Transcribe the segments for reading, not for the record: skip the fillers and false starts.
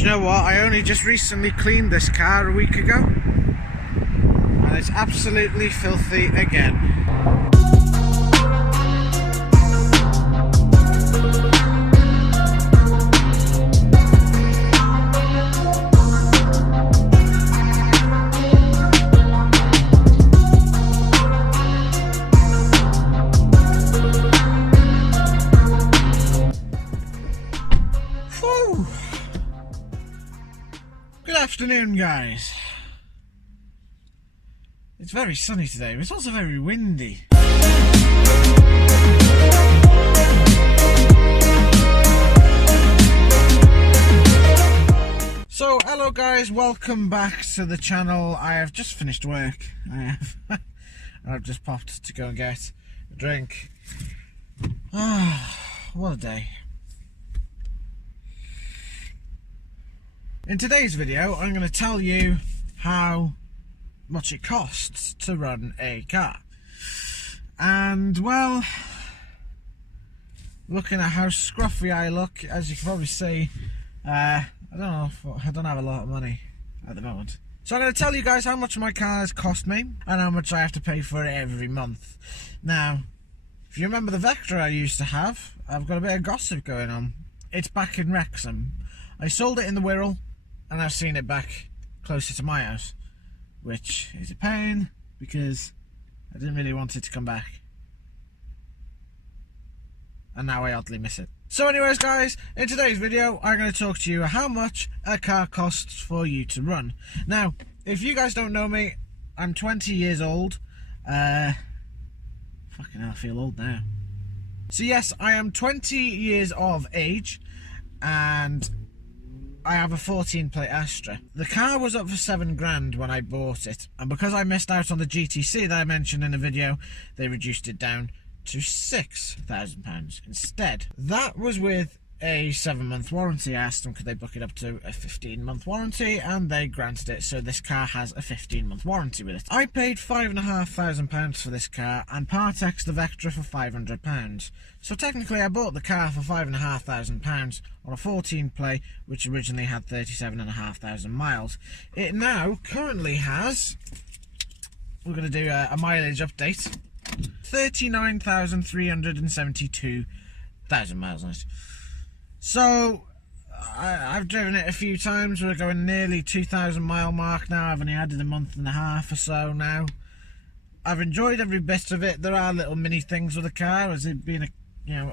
Do you know what? I only just recently cleaned this car a week ago, and it's absolutely filthy again. Whew. Good afternoon, guys. It's very sunny today, but it's also very windy. So, hello guys, welcome back to the channel. I have just finished work. I've just popped to go and get a drink. What a day. In today's video, I'm going to tell you how much it costs to run a car. And, well, looking at how scruffy I look, as you can probably see, I don't have a lot of money at the moment. So I'm going to tell you guys how much my cars cost me and how much I have to pay for it every month. Now, if you remember the Vectra I used to have, I've got a bit of gossip going on. It's back in Wrexham. I sold it in the Wirral, and I've seen it back closer to my house, which is a pain because I didn't really want it to come back. And now I oddly miss it. So anyways guys, in today's video I'm going to talk to you how much a car costs for you to run. Now, if you guys don't know me, I'm 20 years old. Fucking hell, I feel old now. So yes, I am 20 years of age, and I have a 14-plate Astra. The car was up for 7 grand when I bought it, and because I missed out on the GTC that I mentioned in the video, they reduced it down to £6,000 instead. That was with a 7-month warranty. I asked them could they book it up to a 15-month warranty, and they granted it, so this car has a 15-month warranty with it. I paid £5,500 for this car and part-exed the Vectra for £500. So technically I bought the car for £5,500 on a 14-play, which originally had 37,500 miles. It now currently has, we're going to do a mileage update, 39,372,000 miles on it. So I've driven it a few times. We're going nearly 2,000 mile mark now. I've only added a month and a half or so now. I've enjoyed every bit of it. There are little mini things with the car, as it being a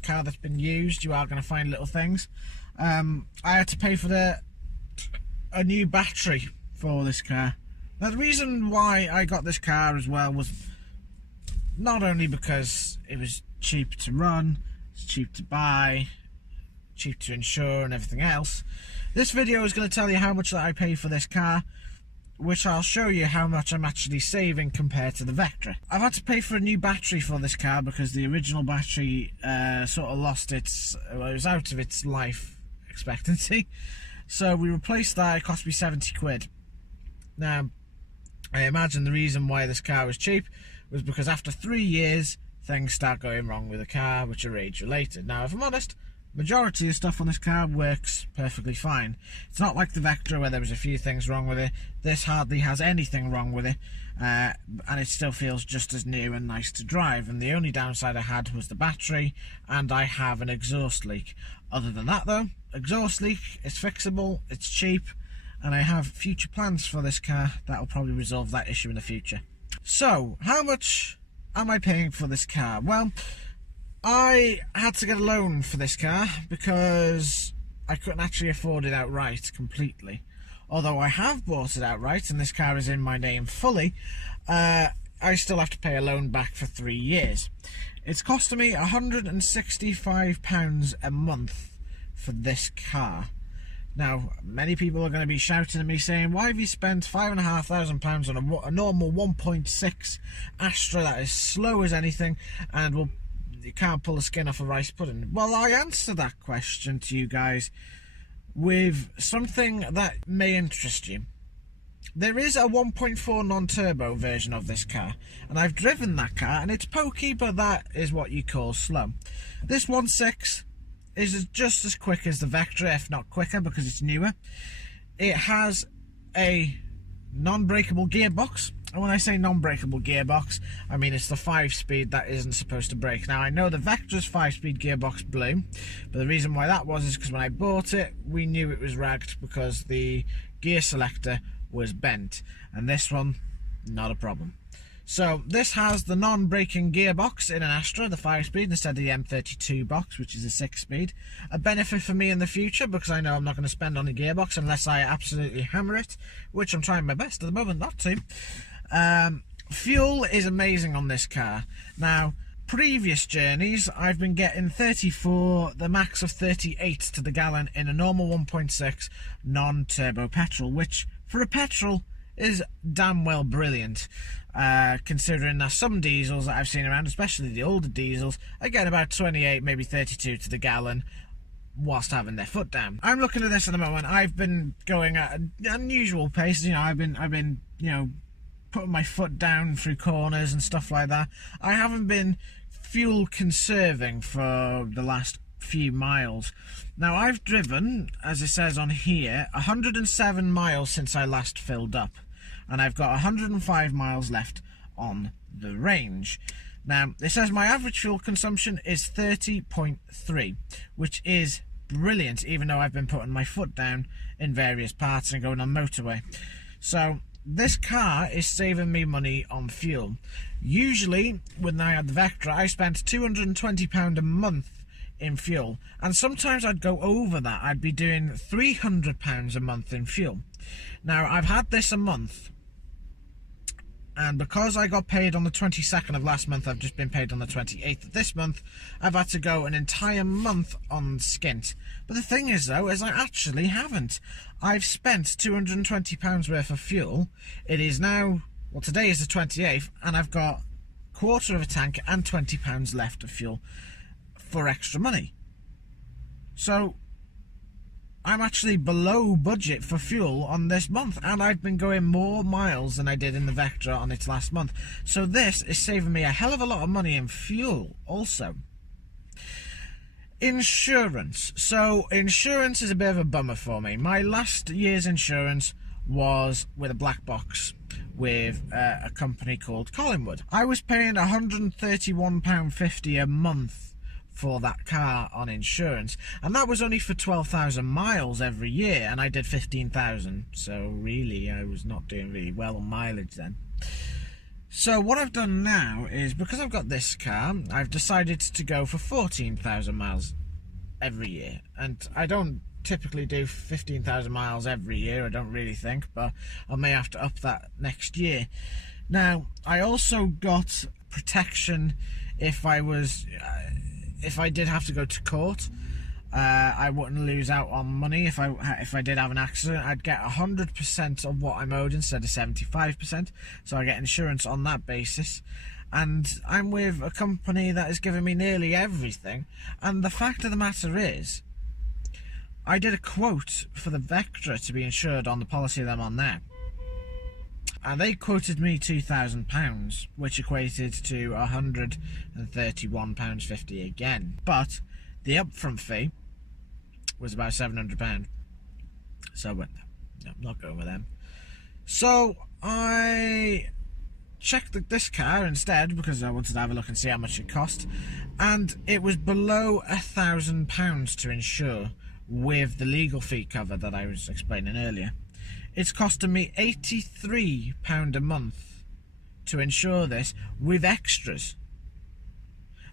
car that's been used. You are going to find little things. I had to pay for a new battery for this car. Now the reason why I got this car as well was not only because it was cheap to run, it's cheap to buy, cheap to insure and everything else. This video is going to tell you how much that I pay for this car, which I'll show you how much I'm actually saving compared to the Vectra. I've had to pay for a new battery for this car because the original battery sort of lost it was out of its life expectancy. So we replaced that. It cost me 70 quid. Now, I imagine the reason why this car was cheap was because after 3 years, things start going wrong with the car, which are age related. Now, if I'm honest, majority of the stuff on this car works perfectly fine. It's not like the Vectra where there was a few things wrong with it. This hardly has anything wrong with it, and it still feels just as new and nice to drive. And the only downside I had was the battery, and I have an exhaust leak. Other than that though, exhaust leak is fixable, it's cheap, and I have future plans for this car that will probably resolve that issue in the future. So, how much am I paying for this car? Well, I had to get a loan for this car because I couldn't actually afford it outright completely. Although I have bought it outright and this car is in my name fully, I still have to pay a loan back for 3 years. It's costing me £165 a month for this car. Now, many people are going to be shouting at me saying, why have you spent £5,500 on a normal 1.6 Astra that is slow as anything and you can't pull the skin off a rice pudding? Well, I answer that question to you guys with something that may interest you. There is a 1.4 non-turbo version of this car, and I've driven that car, and it's pokey, but that is what you call slow. This 1.6 is just as quick as the Vectra, if not quicker, because it's newer. It has a non-breakable gearbox, and when I say non-breakable gearbox, I mean it's the 5-speed that isn't supposed to break. Now, I know the Vectra's 5-speed gearbox blew, but the reason why that was is because when I bought it, we knew it was ragged because the gear selector was bent, and this one, not a problem. So this has the non-braking gearbox in an Astra, the 5-speed, instead of the M32 box, which is a 6-speed. A benefit for me in the future, because I know I'm not going to spend on the gearbox unless I absolutely hammer it, which I'm trying my best at the moment not to. Fuel is amazing on this car. Now, previous journeys, I've been getting 34, the max of 38 to the gallon in a normal 1.6 non-turbo petrol, which, for a petrol, is damn well brilliant, considering that some diesels that I've seen around, especially the older diesels, are getting about 28, maybe 32 to the gallon whilst having their foot down. I'm looking at this at the moment. I've been going at an unusual pace. You know, I've been putting my foot down through corners and stuff like that. I haven't been fuel conserving for the last few miles. Now, I've driven, as it says on here, 107 miles since I last filled up, and I've got 105 miles left on the range. Now, it says my average fuel consumption is 30.3, which is brilliant, even though I've been putting my foot down in various parts and going on motorway. So this car is saving me money on fuel. Usually, when I had the Vectra, I spent £220 a month in fuel, and sometimes I'd go over that. I'd be doing £300 a month in fuel. Now, I've had this a month, and because I got paid on the 22nd of last month, I've just been paid on the 28th of this month, I've had to go an entire month on skint. But the thing is, though, is I actually haven't. I've spent £220 worth of fuel. It is now, well, today is the 28th, and I've got a quarter of a tank and £20 left of fuel for extra money. So I'm actually below budget for fuel on this month, and I've been going more miles than I did in the Vectra on its last month. So this is saving me a hell of a lot of money in fuel also. Insurance. So insurance is a bit of a bummer for me. My last year's insurance was with a black box with a company called Collingwood. I was paying £131.50 a month for that car on insurance, and that was only for 12,000 miles every year, and I did 15,000, so really I was not doing really well on mileage then. So what I've done now is, because I've got this car, I've decided to go for 14,000 miles every year, and I don't typically do 15,000 miles every year, I don't really think, but I may have to up that next year. Now, I also got protection if I did have to go to court. I wouldn't lose out on money. If I did have an accident, I'd get 100% of what I'm owed instead of 75%, so I get insurance on that basis. And I'm with a company that is giving me nearly everything, and the fact of the matter is, I did a quote for the Vectra to be insured on the policy that I'm on now, and they quoted me £2,000, which equated to £131.50 again. But the upfront fee was about £700. So I went, no, I'm not going with them. So I checked this car instead, because I wanted to have a look and see how much it cost, and it was below £1,000 to insure with the legal fee cover that I was explaining earlier. It's costing me £83 a month to insure this with extras.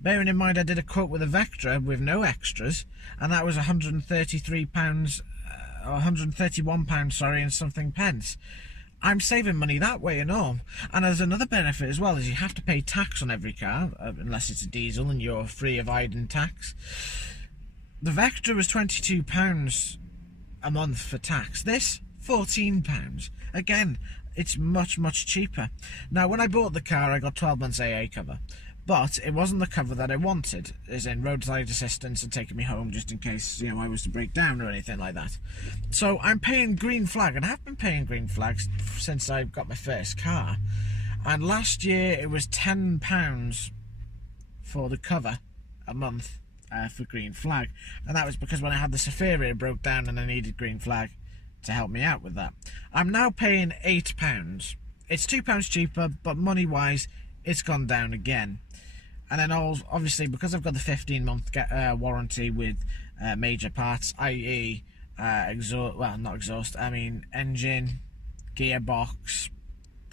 Bearing in mind I did a quote with a Vectra with no extras, and that was £131, sorry, and something pence. I'm saving money that way and all. And there's another benefit as well, is you have to pay tax on every car, unless it's a diesel and you're free of Iden tax. The Vectra was £22 a month for tax. This, £14. Again, it's much, much cheaper. Now, when I bought the car, I got 12 months AA cover. But it wasn't the cover that I wanted, as in roadside assistance and taking me home just in case, I was to break down or anything like that. So I'm paying Green Flag, and I've been paying Green Flags since I got my first car. And last year it was £10 for the cover a month. for green flag, and that was because when I had the Safaria, it broke down and I needed green flag to help me out with that. I'm now paying £8. It's £2 cheaper, but money wise it's gone down again. And then obviously because I've got the 15-month warranty with major parts, i.e. exhaust, well not exhaust, I mean engine, gearbox,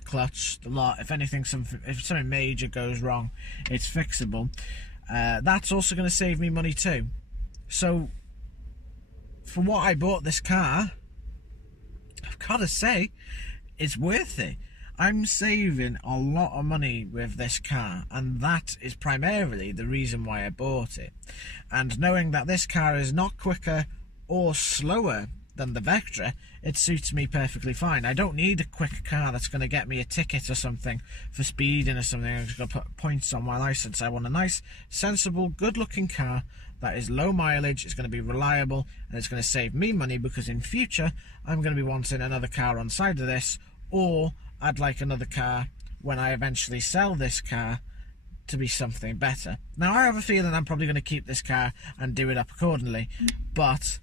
clutch, the lot. If something major goes wrong, it's fixable. That's also going to save me money too. So for what I bought this car, I've got to say it's worth it. I'm saving a lot of money with this car, and that is primarily the reason why I bought it. And knowing that this car is not quicker or slower than the Vectra, it suits me perfectly fine. I don't need a quick car that's going to get me a ticket or something for speeding or something. I'm just going to put points on my license. I want a nice, sensible, good-looking car that is low mileage, it's going to be reliable, and it's going to save me money, because in future I'm going to be wanting another car on side of this, or I'd like another car when I eventually sell this car to be something better. Now I have a feeling I'm probably going to keep this car and do it up accordingly, but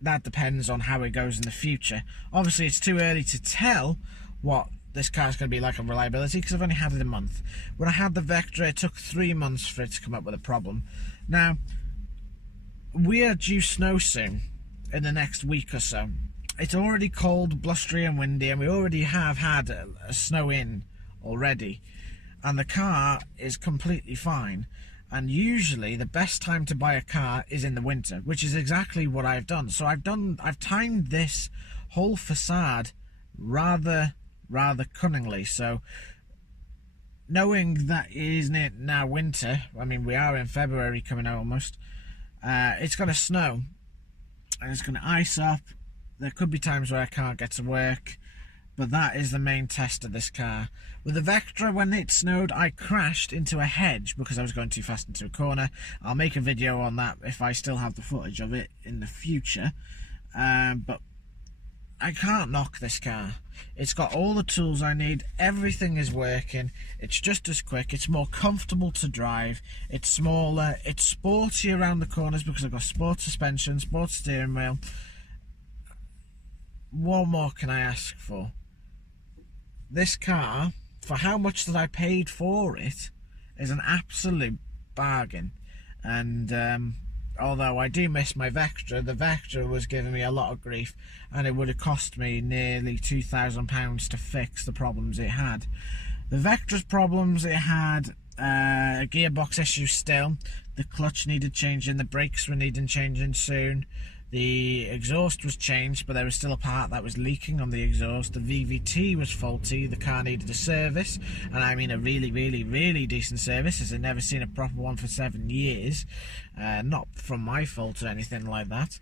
that depends on how it goes in the future. Obviously it's too early to tell what this car is going to be like on reliability, because I've only had it a month. When I had the Vectra, it took 3 months for it to come up with a problem. Now we are due snow soon, in the next week or so. It's already cold, blustery and windy, and we already have had a snow in already, and the car is completely fine. And usually the best time to buy a car is in the winter, which is exactly what I've done. So I've timed this whole facade rather cunningly. So knowing that isn't it now winter, I mean we are in February coming out almost, it's going to snow and it's going to ice up. There could be times where I can't get to work, but that is the main test of this car. With the Vectra, when it snowed, I crashed into a hedge because I was going too fast into a corner. I'll make a video on that if I still have the footage of it in the future. But I can't knock this car. It's got all the tools I need. Everything is working. It's just as quick. It's more comfortable to drive. It's smaller. It's sporty around the corners because I've got sport suspension, sport steering wheel. What more can I ask for? This car, for how much that I paid for it, is an absolute bargain. And although I do miss my Vectra, the Vectra was giving me a lot of grief, and it would have cost me nearly £2,000 to fix the problems it had. The Vectra's problems, it had a gearbox issue still, the clutch needed changing, the brakes were needing changing soon, the exhaust was changed, but there was still a part that was leaking on the exhaust. The VVT was faulty. The car needed a service, and I mean a really decent service, as I've never seen a proper one for 7 years. Not from my fault or anything like that.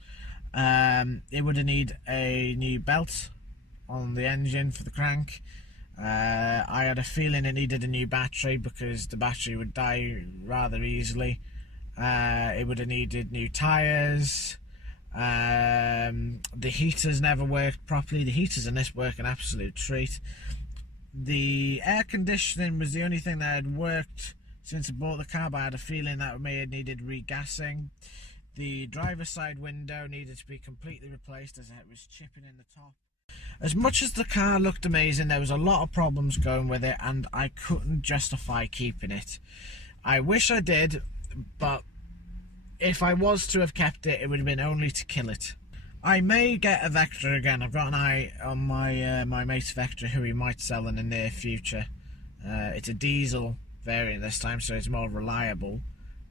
It would have needed a new belt on the engine for the crank. I had a feeling it needed a new battery because the battery would die rather easily. It would have needed new tyres. The heaters never worked properly. The heaters in this work an absolute treat. The air conditioning was the only thing that had worked since I bought the car, but I had a feeling that may have needed regassing. The driver's side window needed to be completely replaced as it was chipping in the top. As much as the car looked amazing, there was a lot of problems going with it, and I couldn't justify keeping it. I wish I did, but if I was to have kept it, it would have been only to kill it. I may get a Vectra again. I've got an eye on my my mate's Vectra, who he might sell in the near future. It's a diesel variant this time, so it's more reliable.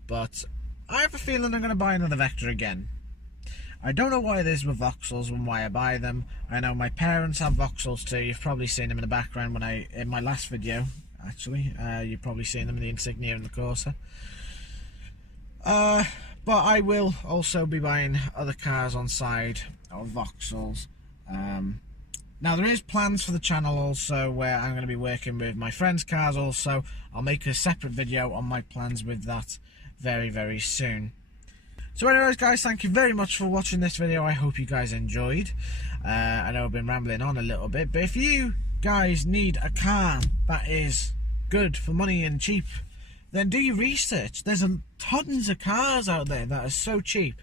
But I have a feeling I'm going to buy another Vectra again. I don't know why it is with Vauxhalls and why I buy them. I know my parents have Vauxhalls too. You've probably seen them in the background in my last video, actually. You've probably seen them in the Insignia and the Corsa. But I will also be buying other cars on side of Vauxhalls. Now there is plans for the channel also where I'm going to be working with my friends' cars also. I'll make a separate video on my plans with that very soon. So anyways guys, thank you very much for watching this video. I hope you guys enjoyed. I know I've been rambling on a little bit, but if you guys need a car that is good for money and cheap, then do your research. There's tons of cars out there that are so cheap.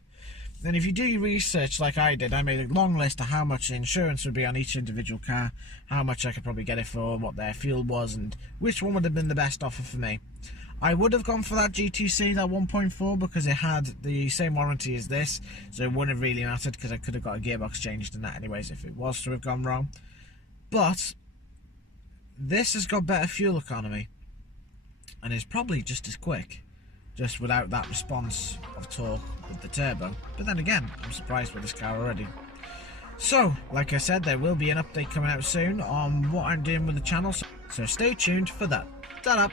And if you do your research like I did, I made a long list of how much the insurance would be on each individual car, how much I could probably get it for, what their fuel was, and which one would have been the best offer for me. I would have gone for that GTC, that 1.4, because it had the same warranty as this, so it wouldn't have really mattered, because I could have got a gearbox changed in that anyways if it was to have gone wrong. But this has got better fuel economy, and is probably just as quick, just without that response of torque with the turbo. But then again, I'm surprised with this car already. So, like I said, there will be an update coming out soon on what I'm doing with the channel, so stay tuned for that. Ta-da!